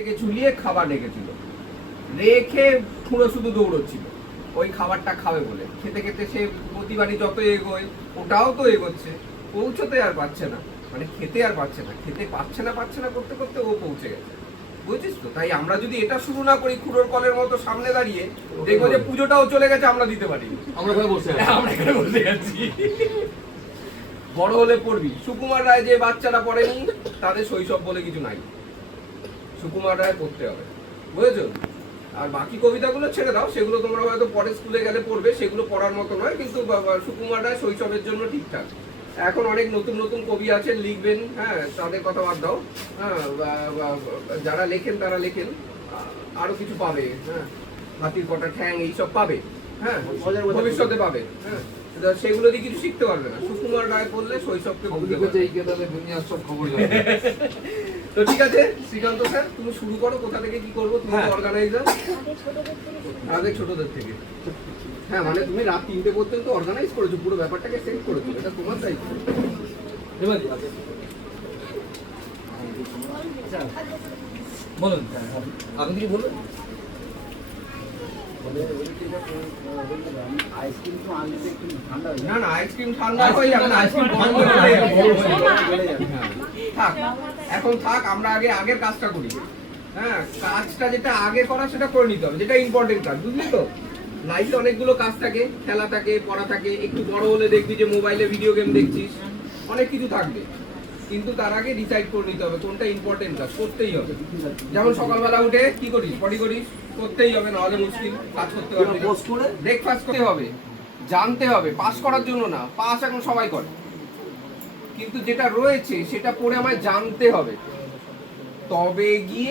থেকে ঝুলিয়ে খাবার রেখেছিল, রেখে খুঁড়ো শুধু দৌড়চ্ছিল ওই খাবারটা খাবে বলে। খেতে খেতে সে প্রতিবারই যত এগোয় ওটাও তো এগোচ্ছে, পৌঁছতে আর পারছে না, মানে খেতে আর পারছে না, খেতে পারছে না করতে করতে ও পৌঁছে গেছে, বুঝছিস তো? তাই আমরা যদি এটা শুরু না করি খুঁড়োর কলের মতো সামনে দাঁড়িয়ে, দেখবো যে পুজোটাও চলে গেছে, আমরা দিতে পারিনি, আমরা এখানে বসে আছি। বড় হলে পড়বি। সুকুমার রায় যে বাচ্চারা পড়েনি তাদের শৈশব বলে কিছু নাই, সুকুমার রায় পড়তে হবে, বুঝেছো? আর বাকি কবিতাগুলো ছেড়ে দাও, সেগুলো তোমরা হয়তো পরে স্কুলে গেলে পড়বে, সেগুলো পড়ার মতো নয়, কিন্তু সুকুমার রায় শৈশবের জন্য ঠিকঠাক। এখন অনেক নতুন নতুন কবি আছেন, লিখবেন, হ্যাঁ, তাদের কথা বাদ দাও, হ্যাঁ, যারা লেখেন তারা লেখেন, আরো কিছু পাবে, হ্যাঁ, হাতির কটা ঠ্যাং এইসব পাবে, হ্যাঁ, ভবিষ্যতে পাবে, হ্যাঁ, সেগুলো দিয়ে কিছু শিখতে পারবে না। সুকুমার রায় পড়লে শৈশবকে বুঝতে পারবে। তো ঠিক আছে শ্রীকান্ত স্যার, তুমি শুরু করো, কোথা থেকে কি করবো, তুমি অর্গানাইজার। আগে ছোটদের থেকে, হ্যাঁ, মানে তুমি রাত 3টে পর্যন্ত অর্গানাইজ করেছো, পুরো ব্যাপারটাকে সেট করেছো, এটা তোমার দায়িত্ব। বলুন, আপনি কি বলুন? না না, আইসক্রিম ঠান্ডা হয়ে যাবে না, আইসক্রিম থাক, এখন থাক, আমরা আগে আগের কাজটা করি। হ্যাঁ, কাজটা যেটা আগে করা সেটা করে নিতে হবে, যেটা ইম্পর্টেন্ট কাজ, বুঝলি তো? লাইফে অনেকগুলো কাজ থাকে, খেলা থাকে, পড়া থাকে, একটু বড় হলে দেখবি যে মোবাইলে ভিডিও গেম দেখছিস, অনেক কিছু থাকবে, কিন্তু তার আগে ডিসাইড করে নিতে হবে কোনটা ইম্পর্টেন্ট কাজ, করতেই হবে। যেমন সকালবেলা উঠে কি করিস, পটি করিস, করতেই হবে, নাহলে মুশকিল, কাজ করতে পারবি। ব্রেকফাস্ট করতে হবে, জানতে হবে, পাস করার জন্য না, পাস এখন সবাই করে, কিন্তু যেটা রয়েছে সেটা পড়ে আমায় জানতে হবে, তবে গিয়ে